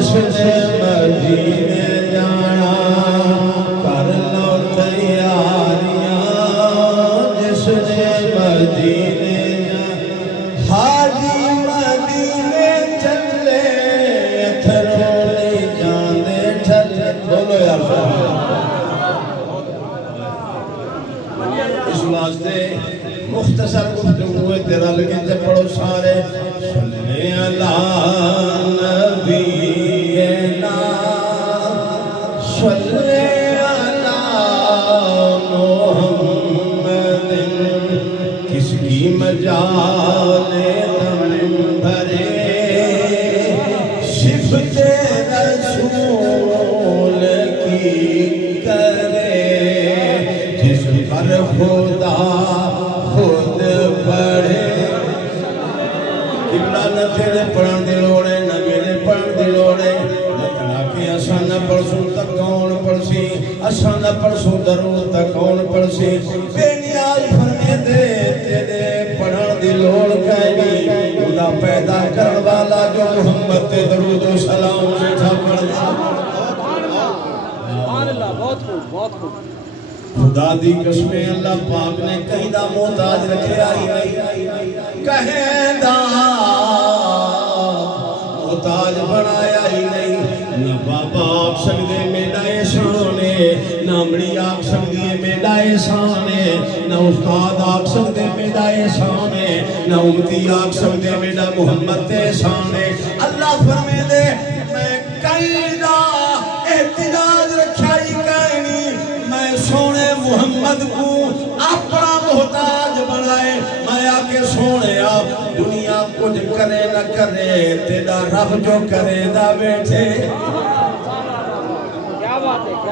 جس نے مدینے جانا کر لو تیاریاں جس نے مدینے جانا حاجی مدینے چلے اتھروں نہیں جاندے ٹھلے بولو یار اس واسطے مختصر گفتگو ہوئے تیرا لگے تے پڑھو سارے صلی اللہ نبینا صلی اللہ محمد کس کی مجال دم بھرے صفت رسول کی کرے جس پر خدا خود پڑھے قبلہ نہ تیرے پڑھن دی لوڑے نہ میرے پڑھن دی لوڑے مطلع کہ اساں نہ پڑھسوں تا کون پڑھسی اساں نہ پڑھسوں درود تا کون پڑھسی بے نیاز فرمے دے تیرے پڑھن دی لوڑ کہیں خدا پیدا کرن والا جو محمد تے درود و سلام بیٹھا پڑھ دے سبحان اللہ بہت خوب بہت خوب خدا دی قسمیں اللہ پاک نے کہیں دا محتاج رکھے آئی نہیں کہیں دا محتاج بنایا ہی نہیں نہ بابا آگ سکدے میڈا احسانے نہ امڑی آگ سکدے میڈا احسانے نہ استاد آگ سکدے میڈا احسانے نہ امتی آگ سکدے میڈا محمد احسانے اللہ فرمے دے میں کہیں دا احتجاج رکھا ہی کہیں میں سونے محمد کو اپنا محتاج بنائے میں آکے سونے آپ دنیا کچھ کرے نہ کرے تیرا رب جو کرے دا بیٹھے کیا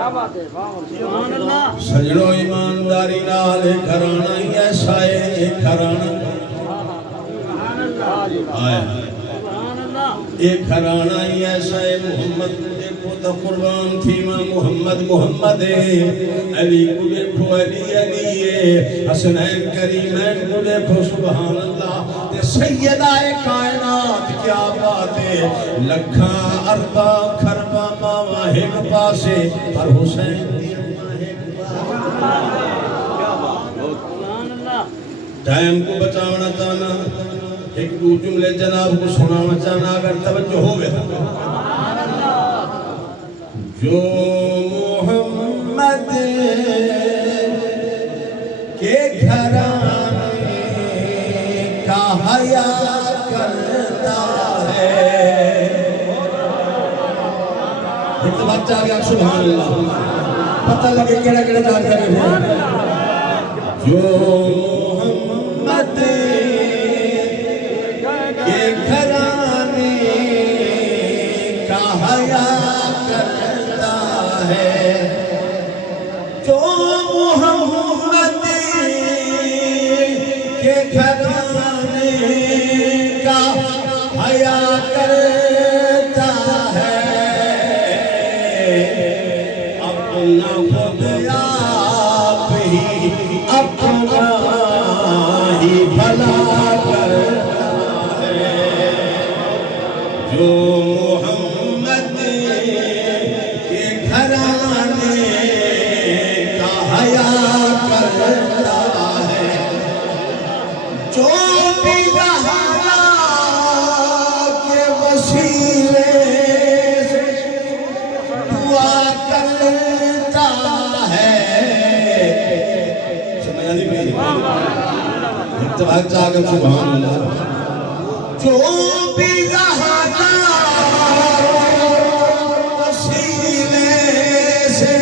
بات ہے سبحان اللہ سجڑو ایمانداری نال گھرانا ہی ایسا ہے گھرانا آیا ایک گھرانا ہی ایسا ہے محمد کو تو قربان تھی ماں محمد محمد علی کو دیکھو علی علی حسنین کریمین کو دیکھو سبحان اللہ تے سیدہ کائنات کیا بات ہے لکھا اربا کھربا ماما ایک پاسے پر حسین ٹائم کو بچاونا چاہنا ایک دو جملے جناب کو سنانا چاہنا اگر توجہ ہوئے تھا جو محمد کے گھرانے کا حیا کرتا ہے بچہ آگیا سبحان اللہ پتہ لگے کیڑا کیڑا جان کرے ہیں جو محمد کے گھرانے کا حیا کرتا ہے جو محمد کے گھرانے کا حیا کرتا ہے اپنا خود آپ ہی اپنا ہی بھلا کرتا ہے جو محمد کے گھرانے کا حیا کرتا ہے جو بھی زہرا کے وسیلے سے دعا کرتا ہے سمجھا نہیں میری اتباق چاہتا سبحان اللہ جو بھی زہرا وسیلے سے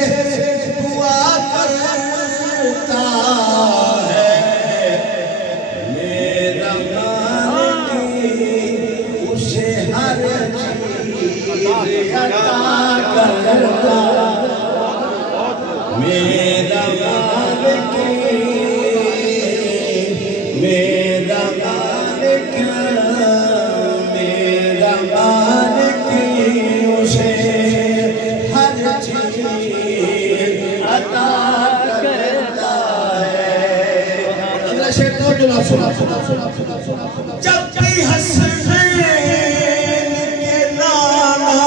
دعا کرتا ہے میرا مالک اسے ہر چیز عطا کرتا میرا مالک میرا مالک میرا مالک اسے ہر چیز عطا کرتا ہے اگلا شعر تو جو سنا جب بھی حسنین کے نانا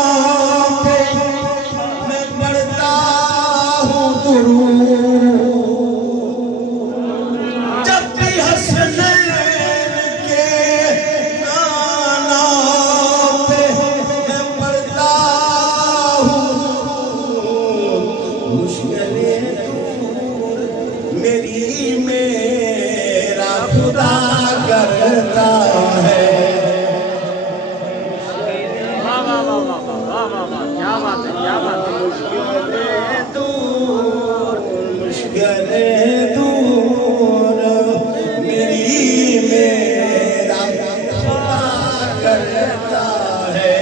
کیا بات ہے کیا بات ہے مشکلیں دور میری میرا خدا کرتا ہے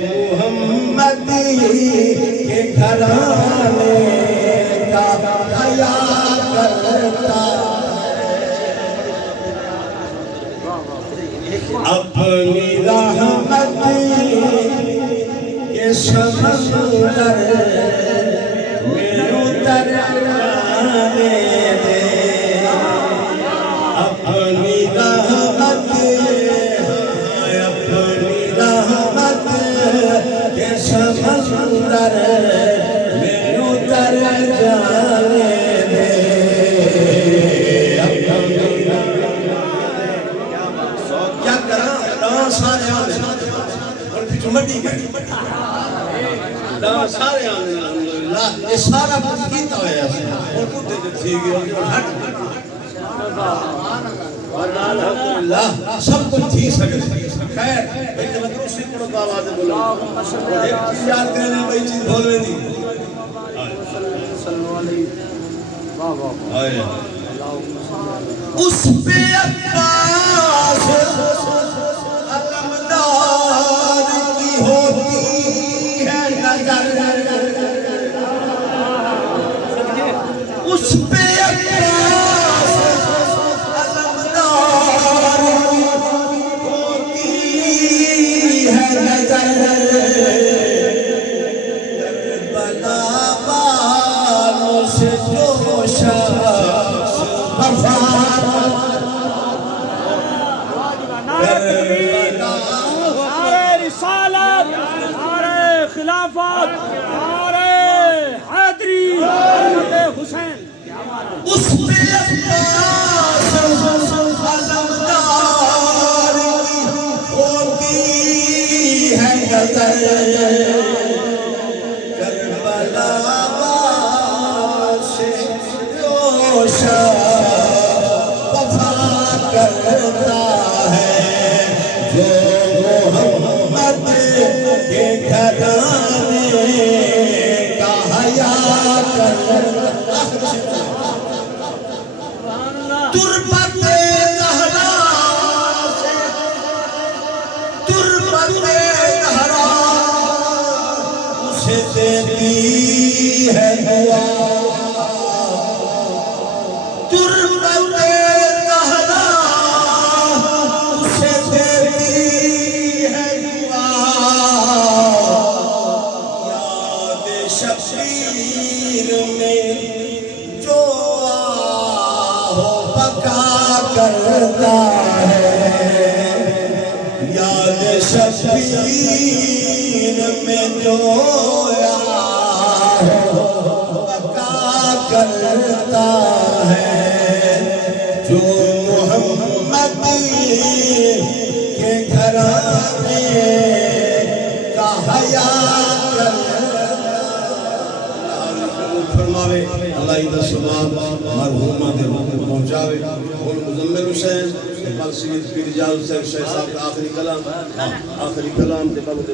محمدی کے گھرانے کا حیا کرتا اپنی رحمت کے سمندر میں اتر جانے دے اپنی رحمت کے سمندر میں اتر جانے دے کیا کرا سارے آنے اور پھر مٹی گئی سارے آنے الحمدللہ یہ سارا کچھ کیتا ہویا ہے اور کتے جو تھی گئی اور ہٹ الحمدللہ سب کچھ تھی سکتے خیر بھئی جب دوسری پڑھو تو آواز بولو ایک چیز یاد کرنے بھئی چیز بھول میں دی اس پہ عباس علمدار کی ہوتی ہے نظر اس پہ عباس علمدار ہوتی ہے نظر کربلا والوں سے جو شخص نعرہ رسالت نعرہ خلافت نعرہ حیدری حضرت حسین اس پہ عباس علمدار ہوتی ہے نظر کربلا سے جو شخص وفا کرتا ہے جو محمد کے گھرانے کا حیا کرتا تربت زہرا سے تربت زہرا اسے دیتی ہے دعا تربت زہرا اسے دیتی ہے دعا یاد شبیر میں جو پکا کرتا ہے یاد شبیر میں جو پکا کرتا ہے جو محمد کے گھرانے کا حیا فرماوے اللہ عیدہ سلام مرحومہ دے روح میں پہنچاوے اور مزمل حسین اقبال سید پیر جال حسین شیخ صاحب کا آخری کلام دے بعد